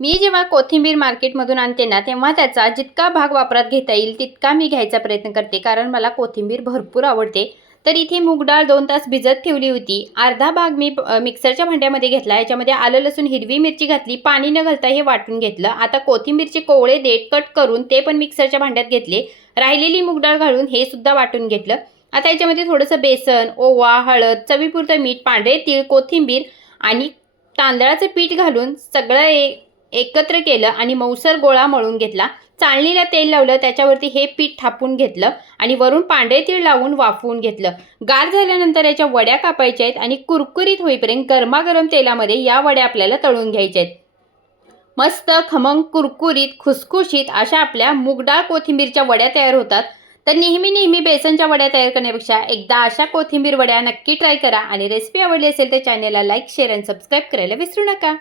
मी जेव्हा कोथिंबीर मार्केटमधून आणते ना, तेव्हा त्याचा जितका भाग वापरात घेता येईल तितका मी घ्यायचा प्रयत्न करते, कारण मला कोथिंबीर भरपूर आवडते. तर इथे मूग डाळ 2 तास भिजत ठेवली होती. अर्धा भाग मी मिक्सरच्या भांड्यामध्ये घेतला. याच्यामध्ये आलं, लसूण, हिरवी मिरची घातली. पाणी न घालता हे वाटून घेतलं. आता कोथिंबीरचे कोवळे देठ कट करून ते पण मिक्सरच्या भांड्यात घेतले. राहिलेली मूग डाळ घालून हे सुद्धा वाटून घेतलं. आता याच्यामध्ये थोडंसं बेसन, ओवा, हळद, चवीपुरतं मीठ, पांढरे तीळ, कोथिंबीर आणि तांदळाचं पीठ घालून सगळं एकत्र केलं आणि मऊसर गोळा मळून घेतला. चाळणीला तेल लावलं, त्याच्यावरती हे पीठ थापून घेतलं आणि वरून पांढरे तीळ लावून वाफवून घेतलं. गार झाल्यानंतर याच्या वड्या कापायच्या आहेत आणि कुरकुरीत होईपर्यंत गरमागरम तेलामध्ये या वड्या आपल्याला तळून घ्यायच्या आहेत. मस्त खमंग कुरकुरीत खुसखुशीत अशा आपल्या मूगडाळ कोथिंबीरच्या वड्या तयार होतात. तर नेहमी बेसनच्या वड्या तयार करण्यापेक्षा एकदा अशा कोथिंबीर वड्या नक्की ट्राय करा आणि रेसिपी आवडली असेल तर चॅनलला लाईक, शेअर आणि सबस्क्राईब करायला विसरू नका.